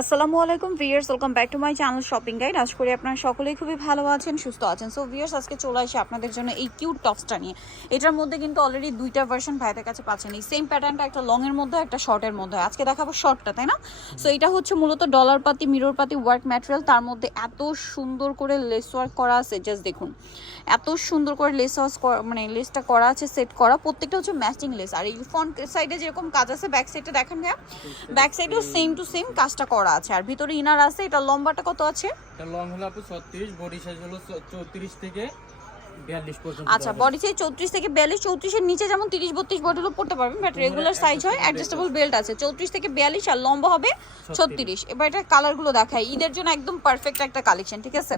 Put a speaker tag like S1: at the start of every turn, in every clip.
S1: আসসালামু আলাইকুম viewers welcome back to my channel shopping guide. আজ করি আপনারা সকলেই খুবই ভালো আছেন সুস্থ আছেন। সো ভিয়ার্স আজকে চলে আসে আপনাদের জন্য এই কিউট টপসটা নিয়ে। এটার মধ্যে কিন্তু অলরেডি দুইটা ভার্সন ভাইদের কাছে পাচ্ছেন। এই সেম প্যাটার্নটা একটা লং এর মধ্যে একটা শর্টের মধ্যে। আজকে দেখাবো শর্টটা তাই না? সো এটা হচ্ছে মূলত ডলার পাতি মিরর পাতি ওয়ার্ক ম্যাটেরিয়াল তার মধ্যে এত সুন্দর করে লেস ওয়ার্ক করা আছে জাস্ট দেখুন। এত সুন্দর করে লেস ওয়ার্ক মানে লেসটা করা আছে সেট করা। প্রত্যেকটা হচ্ছে ম্যাচিং লেস আর এই ফ্রন্ট সাইডে যেরকম কাজ আছে ব্যাক সাইডে দেখেন ভাইয়া। ব্যাক সাইডেও সেম টু সেম কাজটা করা আছে। আর ভিতরে ইনার আছে, এটা লম্বাটা কত আছে?
S2: এটা লং হলো আপু ছত্রিশ বডি সাইজ হলো চৌত্রিশ থেকে বিয়াল্লিশ পর্যন্ত
S1: আচ্ছা বডি সাইজ চৌত্রিশ থেকে বিয়াল্লিশ চৌত্রিশের নিচে যেমন তিরিশ বত্রিশ বডিগুলো পড়তে পারবেন বাট রেগুলার সাইজ হয় অ্যাডজাস্টেবল বেল্ট আছে। চৌত্রিশ থেকে বিয়াল্লিশ আর লম্বা হবে ছত্রিশ। এবার এটা কালারগুলো দেখাই। ঈদের জন্য একদম পারফেক্ট একটা কালেকশন ঠিক আছে?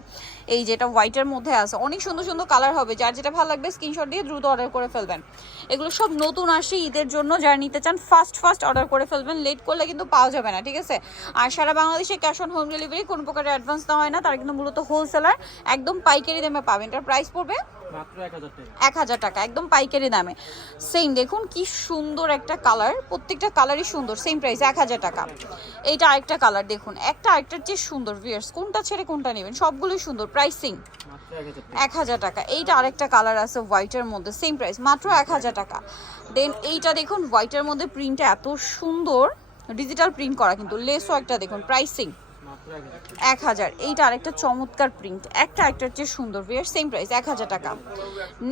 S1: এই যেটা হোয়াইটের মধ্যে আছে অনেক সুন্দর সুন্দর কালার হবে। যার যেটা ভালো লাগবে স্ক্রিনশট দিয়ে দ্রুত অর্ডার করে ফেলবেন। এগুলো সব নতুন আসে ঈদের জন্য। যারা নিতে চান ফার্স্ট ফার্স্ট অর্ডার করে ফেলবেন। লেট করলে কিন্তু পাওয়া যাবে না ঠিক আছে? আর সারা বাংলাদেশে ক্যাশ অন হোম ডেলিভারি কোনো প্রকারের অ্যাডভান্স দেওয়া হয় না। তারা কিন্তু মূলত হোলসেলার একদম পাইকারি দামে পাবেন। এটার প্রাইস পড়বে
S2: এক হাজার টাকা।
S1: একদম পাইকারি দামে। সেম দেখুন কি সুন্দর একটা কালার প্রত্যেকটা কালারই সুন্দর সেম প্রাইস এক হাজার টাকা। এইটা আরেকটা কালার দেখুন একটা আরেকটার চেয়ে সুন্দর ভিয়ার্স কোনটা ছেড়ে কোনটা নেবেন সবগুলোই সুন্দর প্রাইসিং
S2: এক হাজার টাকা।
S1: এইটা আরেকটা কালার আছে হোয়াইটের মধ্যে সেম প্রাইস মাত্র এক হাজার টাকা। দেন এইটা দেখুন হোয়াইটের মধ্যে প্রিন্টটা এত সুন্দর ডিজিটাল প্রিন্ট করা কিন্তু লেসও একটা দেখুন প্রাইসিং
S2: এক হাজার।
S1: এইটা আরেকটা চমৎকার প্রিন্ট একটা একটার চেয়ে সুন্দর ভিয়ার সেম প্রাইস এক হাজার টাকা।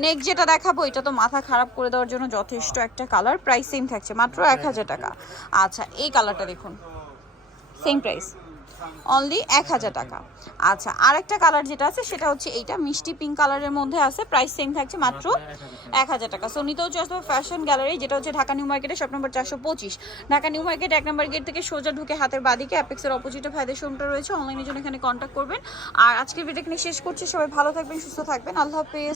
S1: নেক্সট যেটা দেখাবো, এটা তো মাথা খারাপ করে দেওয়ার জন্য যথেষ্ট একটা কালার প্রাইস সেম থাকছে, মাত্র এক হাজার টাকা। আচ্ছা এই কালারটা দেখুন। সেম প্রাইস অনলি এক হাজার টাকা। আচ্ছা আরেকটা কালার যেটা আছে, সেটা হচ্ছে এইটা। মিষ্টি পিঙ্ক কালারের মধ্যে আছে প্রাইস সেম থাকছে মাত্র এক হাজার টাকা। সো নিতে হচ্ছে ফ্যাশন গ্যালারি যেটা হচ্ছে ঢাকা নিউ মার্কেটে শপ নম্বর চারশো পঁচিশ। ঢাকা নিউ মার্কেট এক নম্বর গেট থেকে সোজা ঢুকে হাতের বাদিকে অ্যাপেক্সের অপোজিটে ভাইদের শোরুমটা রয়েছে। অনলাইনের জন্য এখানে কন্ট্যাক্ট করবেন। আর আজকের ভিডিও এখানে শেষ করছি। সবাই ভালো থাকবেন, সুস্থ থাকবেন। আল্লাহ হাফেজ।